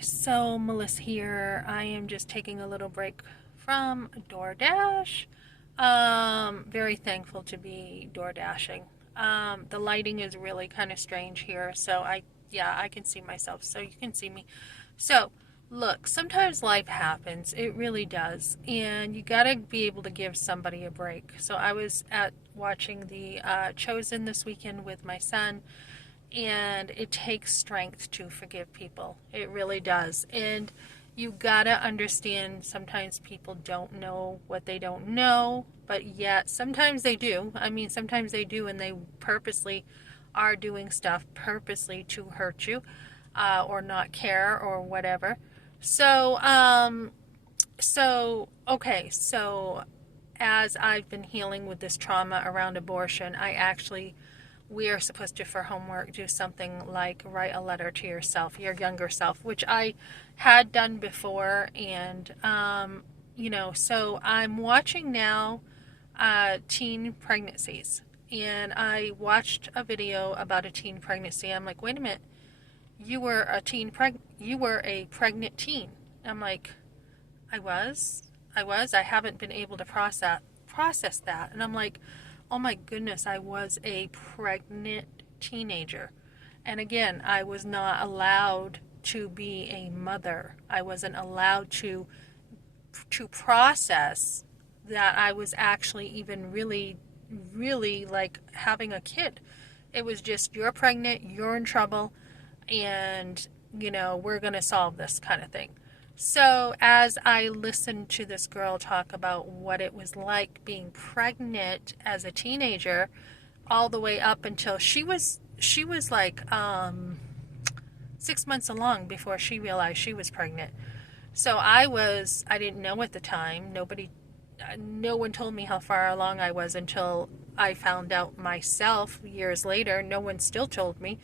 So Melissa here. I am just taking a little break from DoorDash. Very thankful to be door dashing. The lighting is really kind of strange here, so I can see myself, so you can see me. So, look, sometimes life happens. It really does, and you gotta be able to give somebody a break. So I was at watching the Chosen this weekend with my son, and it takes strength to forgive people. It really does. And you gotta understand sometimes people don't know what they don't know, but yet sometimes they do. I mean, sometimes they do, and they purposely are doing stuff purposely to hurt you or not care or whatever. So, so as I've been healing with this trauma around abortion, we are supposed to, for homework, do something like write a letter to yourself, your younger self, which I had done before. And, so I'm watching now teen pregnancies. And I watched a video about a teen pregnancy. I'm like, wait a minute, you were a pregnant teen. I'm like, I haven't been able to process that. And I'm like, oh my goodness, I was a pregnant teenager. And again, I was not allowed to be a mother. I wasn't allowed to process that I was actually even really like having a kid. It was just, you're pregnant, you're in trouble, and we're going to solve this kind of thing. So, as I listened to this girl talk about what it was like being pregnant as a teenager, all the way up until she was like 6 months along before she realized she was pregnant. So I didn't know at the time. No one told me how far along I was until I found out myself years later. No one still told me.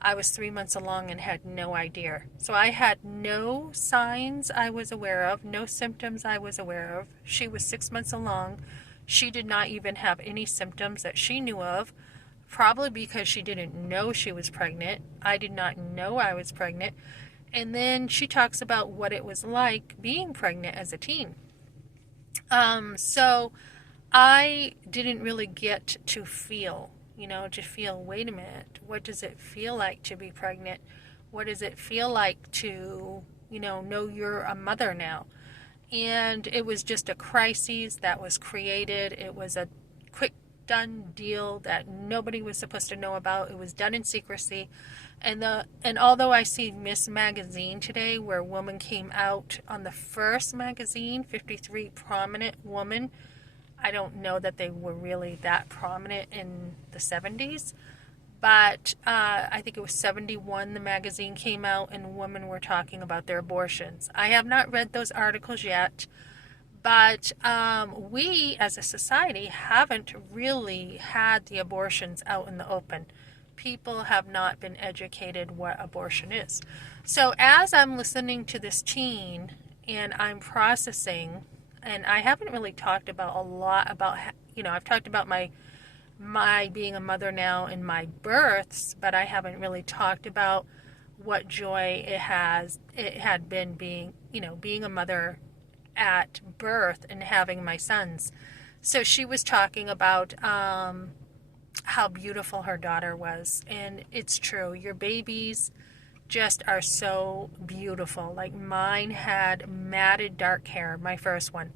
I was 3 months along and had no idea. So I had no signs I was aware of, no symptoms I was aware of. She was 6 months along. She did not even have any symptoms that she knew of, probably because she didn't know she was pregnant. I did not know I was pregnant. And then she talks about what it was like being pregnant as a teen. So I didn't really get to feel, wait a minute, what does it feel like to be pregnant? What does it feel like to, know you're a mother now? And it was just a crisis that was created. It was a quick done deal that nobody was supposed to know about. It was done in secrecy. And although I see Miss Magazine today, where a woman came out on the first magazine, 53 prominent woman, I don't know that they were really that prominent in the 70s, but I think it was 71 the magazine came out and women were talking about their abortions. I have not read those articles yet, but we as a society haven't really had the abortions out in the open. People have not been educated what abortion is. So as I'm listening to this teen and I'm processing, and I haven't really talked about a lot about, I've talked about my being a mother now and my births, but I haven't really talked about what joy it had been being a mother at birth and having my sons. So she was talking about how beautiful her daughter was, and it's true. Your babies just are so beautiful. Like mine had matted dark hair, my first one.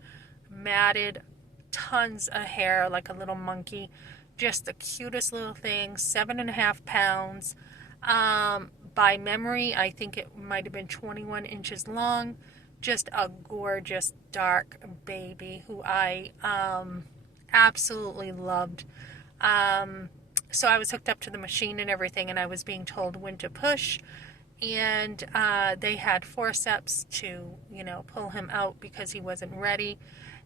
Matted, tons of hair like a little monkey. Just the cutest little thing, 7.5 pounds. By memory, I think it might have been 21 inches long. Just a gorgeous dark baby who I absolutely loved. So I was hooked up to the machine and everything, and I was being told when to push. And they had forceps to, pull him out because he wasn't ready.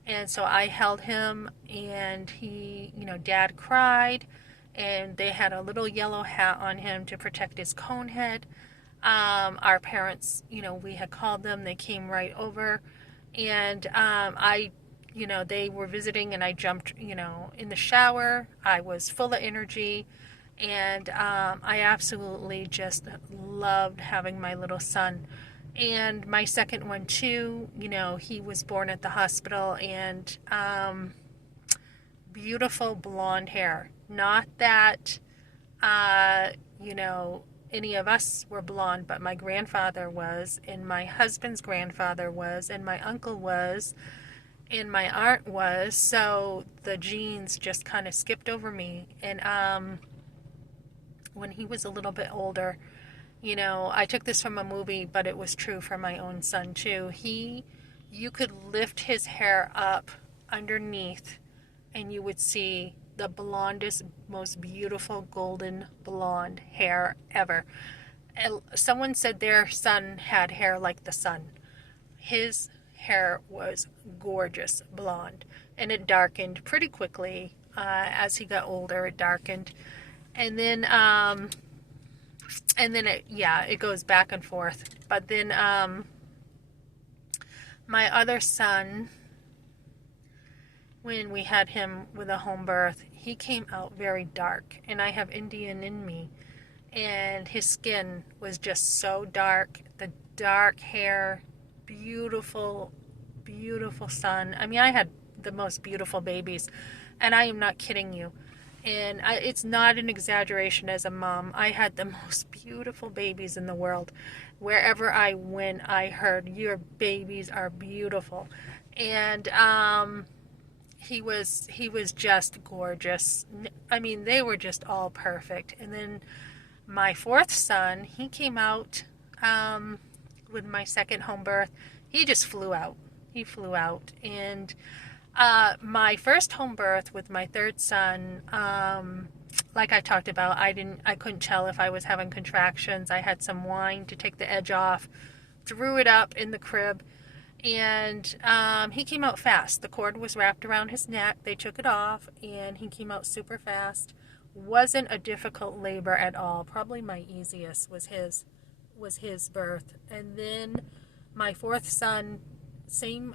And so I held him, and he, Dad cried, and they had a little yellow hat on him to protect his cone head. Our parents, we had called them, they came right over, and they were visiting, and I jumped, in the shower. I was full of energy, and I absolutely just loved having my little son. And my second one too, you know, he was born at the hospital, and beautiful blonde hair. Not that, you know, any of us were blonde, but my grandfather was, and my husband's grandfather was, and my uncle was, and my aunt was. So the genes just kind of skipped over me. And when he was a little bit older, you know, I took this from a movie, but it was true for my own son too. You could lift his hair up underneath, and you would see the blondest, most beautiful golden blonde hair ever. And someone said their son had hair like the sun. His hair was gorgeous blonde, and it darkened pretty quickly as he got older. It darkened, and then it goes back and forth. But then my other son, when we had him with a home birth, he came out very dark, and I have Indian in me, and his skin was just so dark, the dark hair, beautiful, beautiful son. I mean, I had the most beautiful babies, and I am not kidding you. And it's not an exaggeration as a mom. I had the most beautiful babies in the world. Wherever I went, I heard, your babies are beautiful. And he was just gorgeous. I mean, they were just all perfect. And then my fourth son, he came out with my second home birth. He just flew out. He flew out. And my first home birth with my third son, like I talked about, I couldn't tell if I was having contractions. I had some wine to take the edge off, threw it up in the crib, and he came out fast. The cord was wrapped around his neck. They took it off, and he came out super fast. Wasn't a difficult labor at all. Probably my easiest was his birth. And then my fourth son, same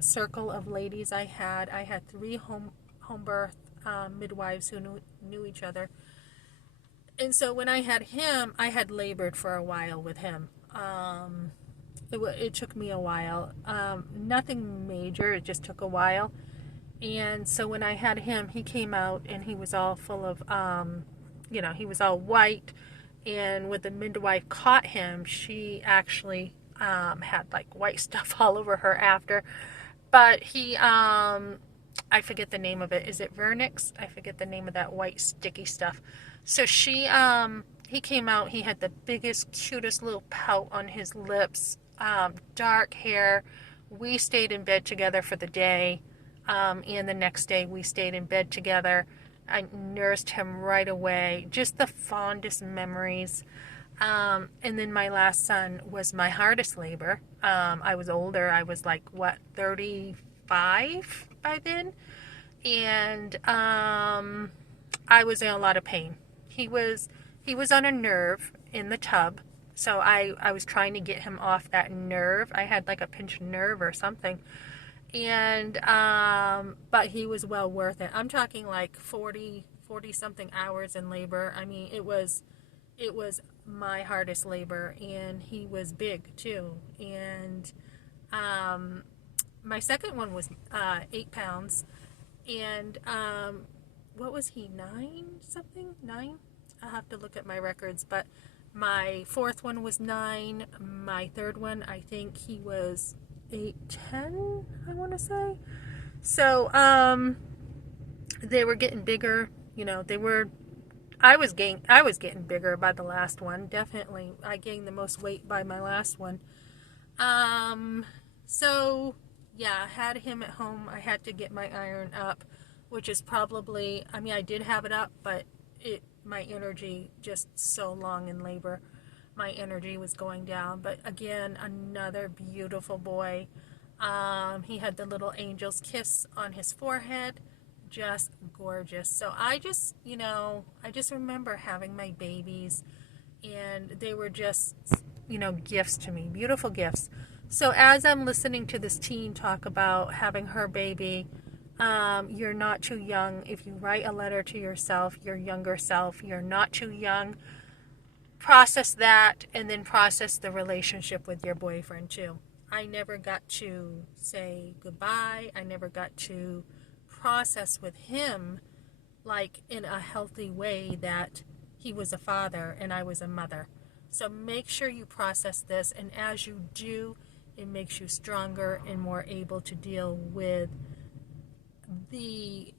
circle of ladies I had. I had 3 home birth midwives who knew each other. And so when I had him, I had labored for a while with him. It took me a while. Nothing major. It just took a while. And so when I had him, he came out, and he was all full of, he was all white. And when the midwife caught him, she actually had like white stuff all over her after. But he, I forget the name of it. Is it Vernix? I forget the name of that white sticky stuff. So he came out, he had the biggest, cutest little pout on his lips, dark hair. We stayed in bed together for the day, and the next day we stayed in bed together. I nursed him right away. Just the fondest memories. And then my last son was my hardest labor. I was older. I was like, 35 by then? And I was in a lot of pain. He was on a nerve in the tub. So I was trying to get him off that nerve. I had like a pinched nerve or something. And but he was well worth it. I'm talking like 40 something hours in labor. I mean, it was my hardest labor, and he was big too. And my second one was 8 pounds, and what was he, 9? I'll have to look at my records, but my fourth one was 9. My third one, I think he was 8-10, I want to say. So they were getting bigger. I was getting bigger by the last one. Definitely, I gained the most weight by my last one. So yeah, I had him at home. I had to get my iron up, which is probably, I mean, I did have it up, but my energy, just so long in labor, my energy was going down. But again, another beautiful boy. He had the little angel's kiss on his forehead. Just gorgeous. So I just remember having my babies, and they were just, gifts to me, beautiful gifts. So as I'm listening to this teen talk about having her baby, you're not too young. If you write a letter to yourself, your younger self, you're not too young. process that and then process the relationship with your boyfriend too. I never got to say goodbye. I never got to process with him like in a healthy way that he was a father and I was a mother. So make sure you process this, and as you do, it makes you stronger and more able to deal with the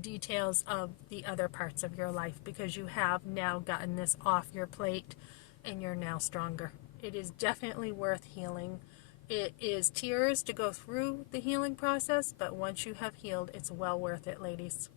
details of the other parts of your life, because you have now gotten this off your plate and you're now stronger. It is definitely worth healing. It is tears to go through the healing process, but once you have healed, it's well worth it, ladies.